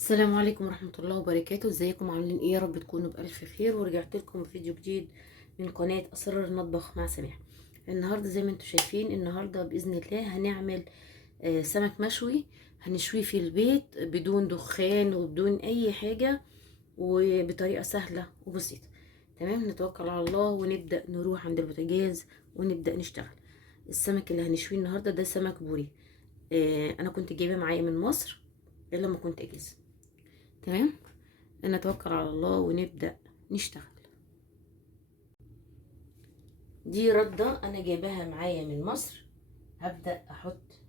السلام عليكم ورحمة الله وبركاته. ازيكم عاملين ايه؟ يا رب تكونوا بألف خير. ورجعت لكم بفيديو جديد من قناة أسرار المطبخ مع سماح. النهاردة زي ما انتم شايفين، النهاردة بإذن الله هنعمل سمك مشوي. هنشويه في البيت بدون دخان وبدون أي حاجة، وبطريقة سهلة وبسيطة. تمام، نتوكل على الله ونبدأ نروح عند البوتاجاز ونبدأ نشتغل. السمك اللي هنشويه النهاردة ده سمك بوري. أنا كنت جايباه معايا من مصر لما كنت أجازة. تمام، نتوكل على الله ونبدأ نشتغل. دي ردة انا جايباها معايا من مصر. هبدأ احط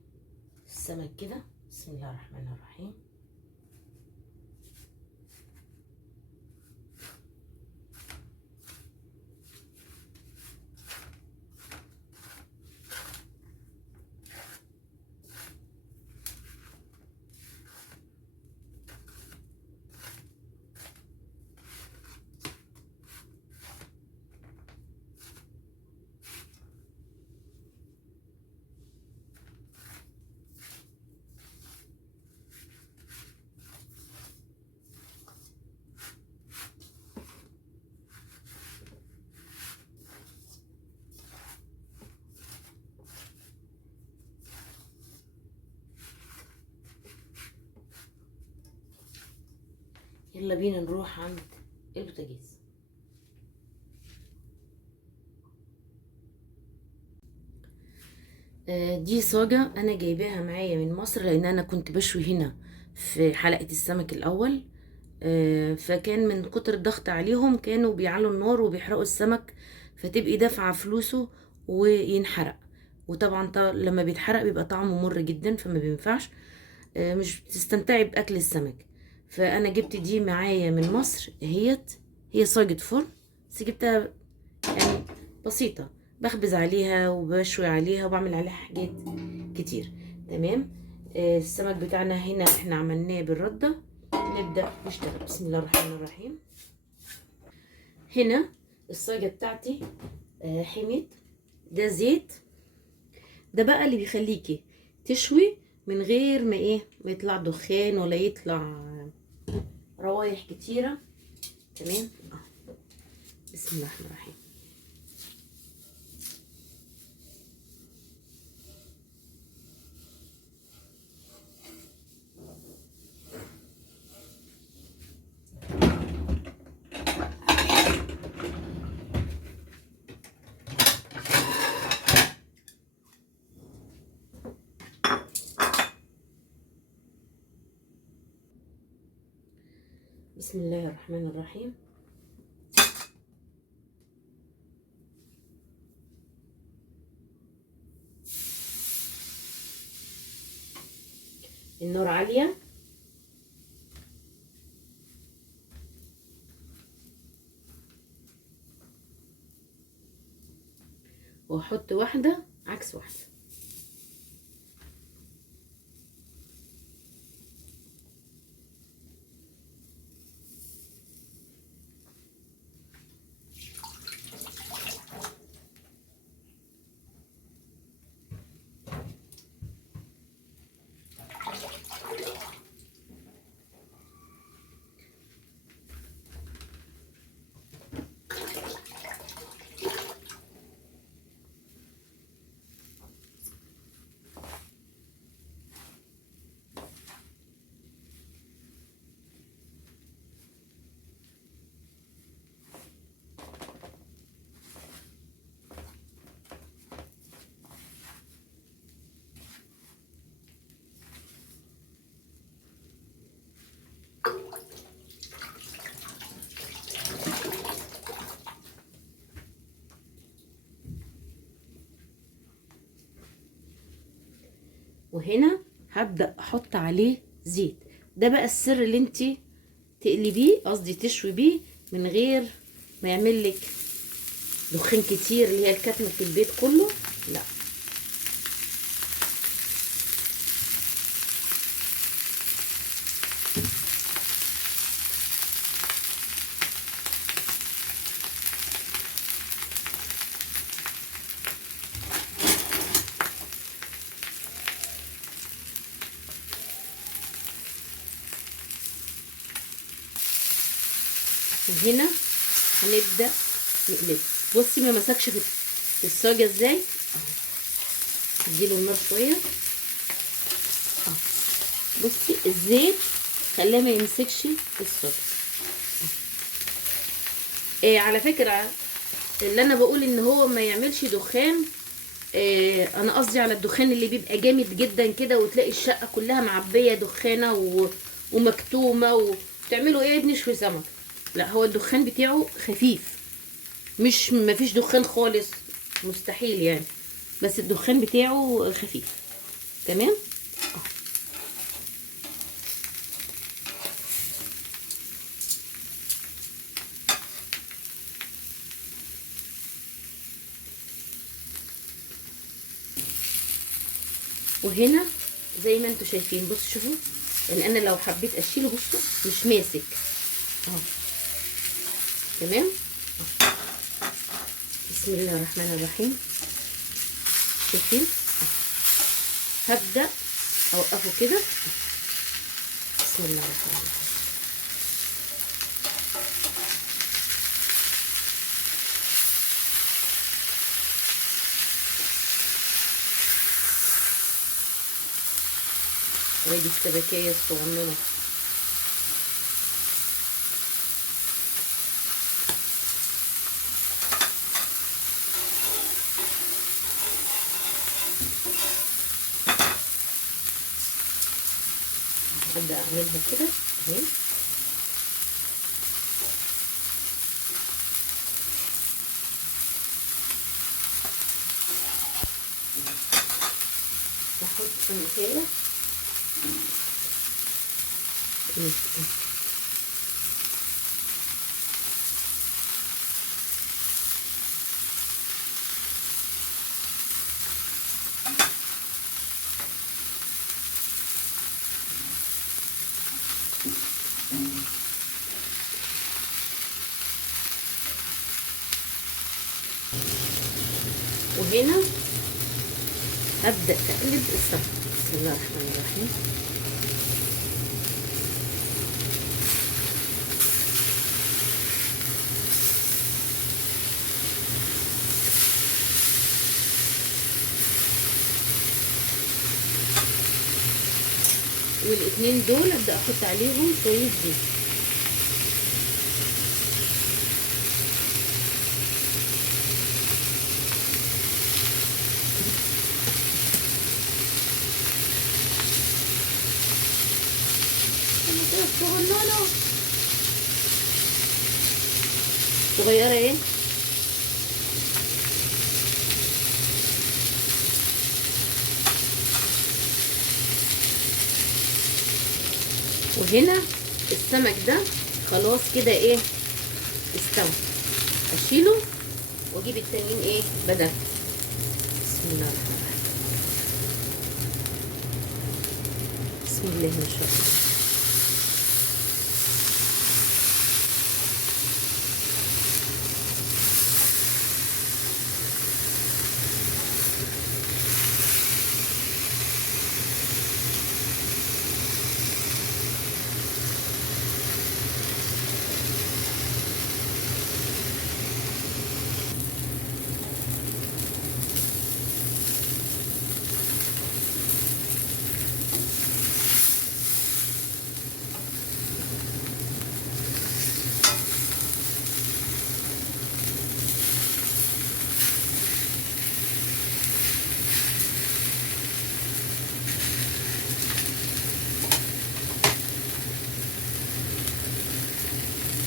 السمك كده. بسم الله الرحمن الرحيم. يلا بينا نروح عند البوتاجاز. دي صاجة انا جايباها معايا من مصر، لان انا كنت بشوي هنا في حلقة السمك الاول. فكان من كتر الضغط عليهم كانوا بيعلوا النار وبيحرقوا السمك، فتبقي دافعة فلوسه وينحرق. وطبعا لما بيتحرق بيبقى طعمه مر جدا، فما بينفعش. مش بتستمتعي باكل السمك. فانا جبت دي معايا من مصر. هي صاجة فرن، بس جبتها يعني بسيطة، بخبز عليها وبشوي عليها وبعمل عليها حاجات كتير. تمام. السمك بتاعنا هنا احنا عملناه بالردة. نبدأ نشتغل. بسم الله الرحمن الرحيم. هنا الصاجة بتاعتي حميت. ده زيت، ده بقى اللي بيخليكي تشوي من غير ما يطلع دخان ولا يطلع روايح كتيرة. تمام. بسم الله الرحمن الرحيم. بسم الله الرحمن الرحيم. النار عالية. واحط واحدة عكس واحدة. وهنا هبدأ احط عليه زيت. ده بقى السر اللي انتي تقلبيه، قصدي تشوي بيه من غير ما يعمل لك دخان كتير، اللي هي الكتمة في البيت كله. لا. وهنا هنبدأ نقلب. بصي ما مسكش في الصاجة ازاي اهو. اديله النار شوية اهو. بصي الزيت خلاه ما يمسكش في الصاجة. على فكرة اللي انا بقول ان هو ما يعملش دخان، انا قصدي على الدخان اللي بيبقى جامد جدا كده وتلاقي الشقة كلها معبية دخانة ومكتومة وتعملوا ايه بنشوي سمك. لا، هو الدخان بتاعه خفيف، مش مفيش دخان خالص، مستحيل يعني، بس الدخان بتاعه خفيف. تمام. وهنا زي ما انتوا شايفين، بصوا شوفوا، يعني انا لو حبيت اشيله بصوا مش ماسك اهو. تمام. بسم الله الرحمن الرحيم. شايفين؟ هبدأ اوقفه كده. بسم الله الرحمن الرحيم. وادي السبكية الصغننة. هبدأ اعملها كده اهي. احط سمكية. وهنا هبدأ اقلب السمك. بسم الله الرحمن الرحيم. والاتنين دول ابدأ احط عليهم شوية زيت. صغننة صغيرة ايه. وهنا السمك ده خلاص كده ايه استوى. اشيله واجيب التانيين ايه بدل. بسم الله الرحمن الرحيم. بسم الله ما شاء الله.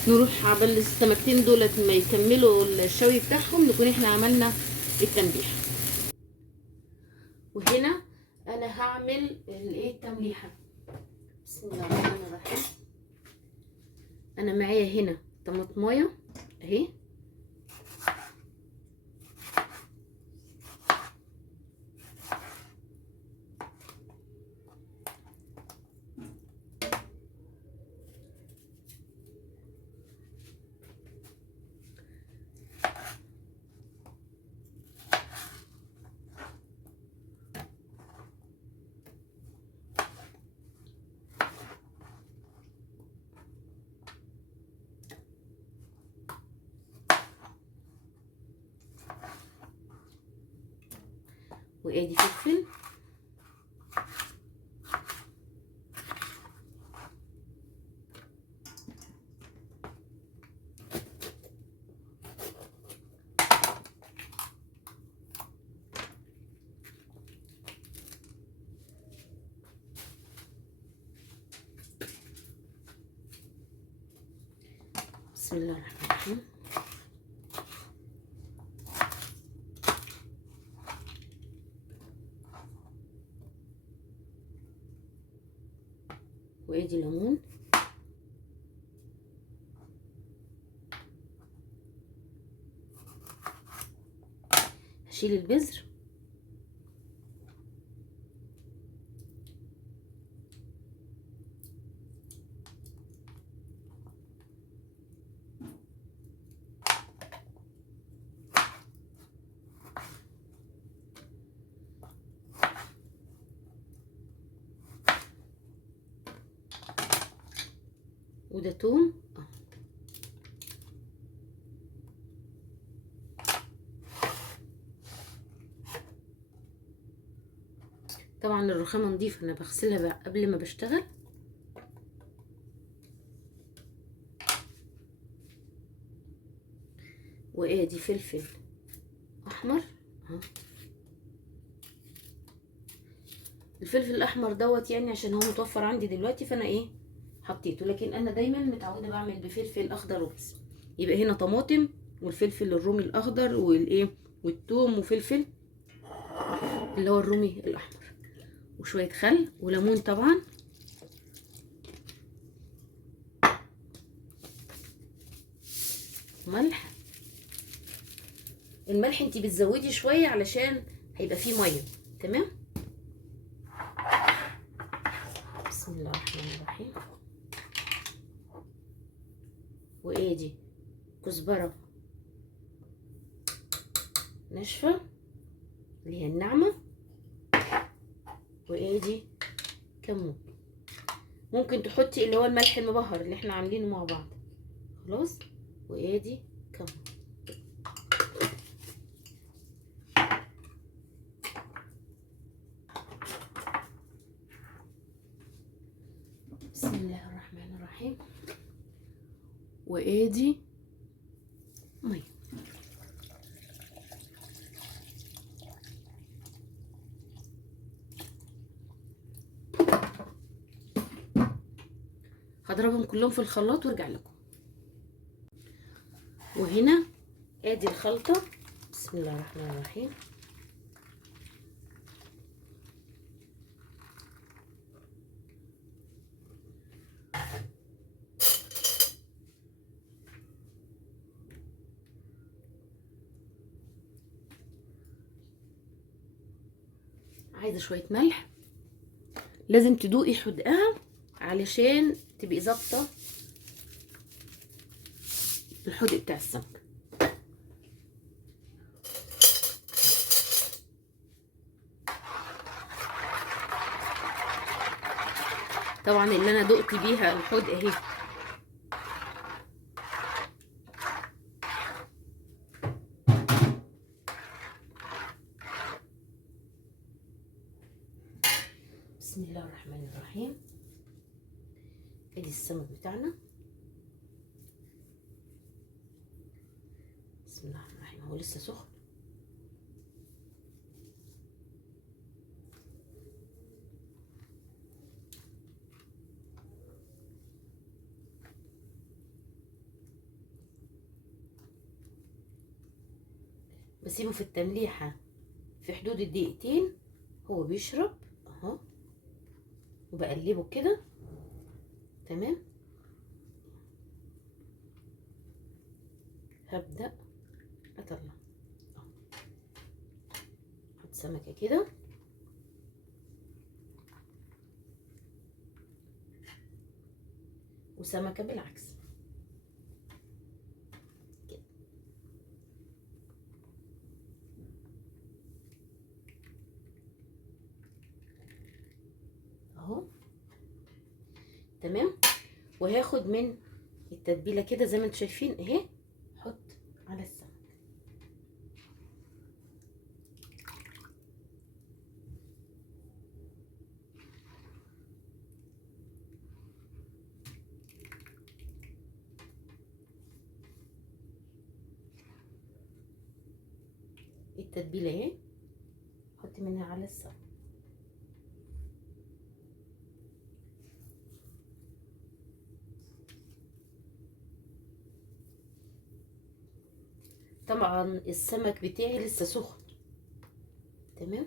نروح عبال السمكتين دولت ما يكملوا الشوي بتاعهم نكون احنا عملنا التنبيح. وهنا انا هعمل الايه التمليحه. بسم الله الرحمن الرحيم. انا معايا هنا طماطمايه اهي، وادي فلفل، بسم الله الرحمن الرحيم. وادي ليمون، هشيل البذر، وده توم طبعا الرخامة نضيفة، انا بغسلها بقى قبل ما بشتغل. وادي فلفل احمر اهو. الفلفل الاحمر دوت يعني عشان هو متوفر عندي دلوقتي فانا ايه حطيته، لكن انا دايما متعوده بعمل بفلفل اخضر وبس. يبقى هنا طماطم والفلفل الرومي الاخضر والايه والثوم وفلفل اللي هو الرومي الاحمر، وشويه خل وليمون طبعا، ملح. الملح انتي بتزودي شويه علشان هيبقى فيه ميه. تمام. بسم الله الرحمن الرحيم. وادي كزبره ناشفه اللي هي الناعمه، وادي كمون. ممكن تحطي اللي هو الملح المبهر اللي احنا عاملينه مع بعض. خلاص. وادي كمون. بسم الله الرحمن الرحيم. وادي ميه. هضربهم كلهم في الخلاط وارجع لكم. وهنا ادي الخلطه. بسم الله الرحمن الرحيم. عايزه شويه ملح، لازم تدوقي حدقها علشان تبقي ظابطه الحدق بتاع السمك. طبعا اللي انا دقت بيها الحدق اهي. بسم الله الرحمن الرحيم. ادي السمك بتاعنا. بسم الله الرحمن الرحيم. هو لسه سخن. بسيبه في التمليحة في حدود الدقيقتين، هو بيشرب اهو، وبقلبه كده. تمام. هبدأ اطلع احط سمكة كده، وسمكة بالعكس كده اهو. تمام. وهاخد من التتبيله كده زي ما انتم شايفين اهي، احط على السمك. التتبيله اهي، حطي منها على السمك. طبعا السمك بتاعي لسه سخن. تمام.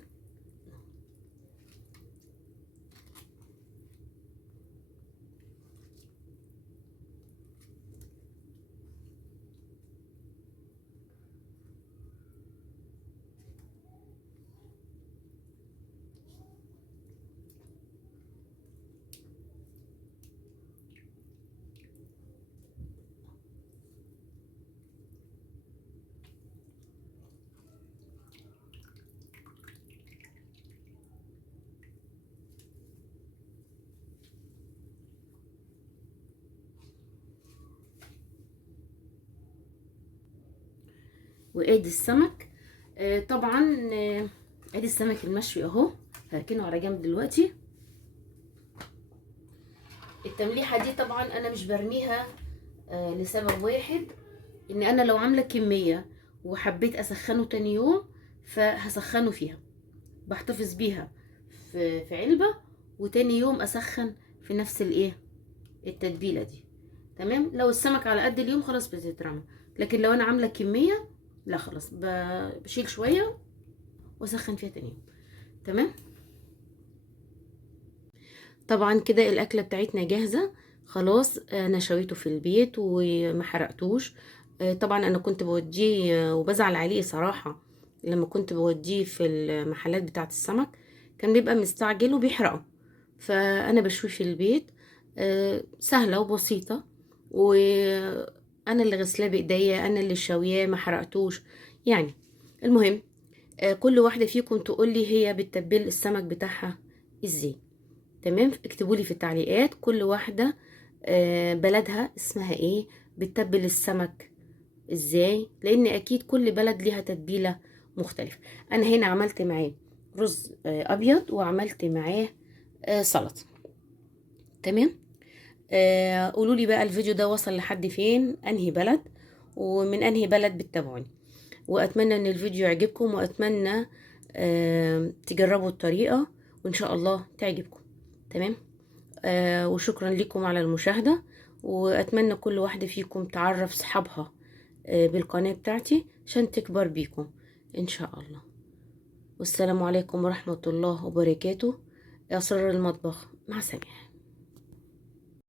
وادي السمك. طبعا ادي السمك المشوي اهو، هركنه على جنب دلوقتي. التمليحه دي طبعا انا مش برميها لسبب واحد، ان انا لو عامله كميه وحبيت اسخنه تاني يوم فهسخنه فيها، بحتفظ بيها في علبه، وتاني يوم اسخن في نفس الايه التتبيله دي. تمام. لو السمك على قد اليوم خلاص بتترمى، لكن لو انا عامله كميه لا خلاص بشيل شويه واسخن فيها تاني يوم. تمام. طبعا كده الاكله بتاعتنا جاهزه خلاص. انا شويته في البيت وما حرقتوش. طبعا انا كنت بوديه وبزعل عليه صراحه، لما كنت بوديه في المحلات بتاعه السمك كان بيبقى مستعجل وبيحرقه، فانا بشويه في البيت. سهله وبسيطه، وانا اللي غسلاه بايديا، انا اللي شوياه، ما حرقتوش يعني. المهم كل واحده فيكم تقول لي هي بتتبل السمك بتاعها ازاي. تمام. اكتبوا لي في التعليقات كل واحدة بلدها اسمها ايه، بتتبل السمك ازاي، لان اكيد كل بلد ليها تتبيلة مختلفة. انا هنا عملت معاه رز ابيض، وعملت معاه سلطة. تمام. قولوا لي بقى الفيديو ده وصل لحد فين، انهي بلد ومن انهي بلد بتتابعوني. واتمنى ان الفيديو يعجبكم، واتمنى تجربوا الطريقة وان شاء الله تعجبكم. تمام. وشكرا لكم على المشاهدة، وأتمنى كل واحدة فيكم تعرف صحابها بالقناة بتاعتي عشان تكبر بيكم إن شاء الله. والسلام عليكم ورحمة الله وبركاته. أسرار المطبخ مع سميح.